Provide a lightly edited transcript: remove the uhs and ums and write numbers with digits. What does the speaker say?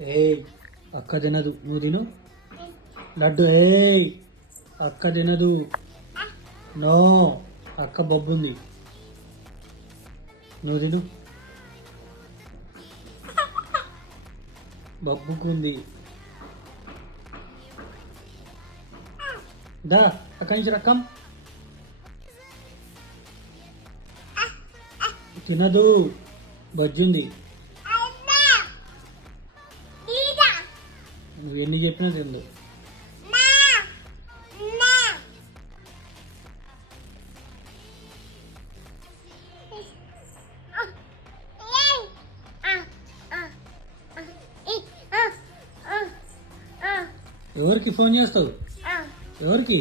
ఏయ్ అక్క తినదు, నువ్వు తిను. లడ్డు అక్క తినదు. నో, అక్క బొబ్బుంది, నువ్వు తిను. బబ్బుకుంది. దా అక్కడి నుంచి రక్కం. తినదు, బజ్జుంది. నువ్వు ఎన్ని చెప్పినా తిందు. ఎవరికి ఫోన్ చేస్తావు? ఎవరికి?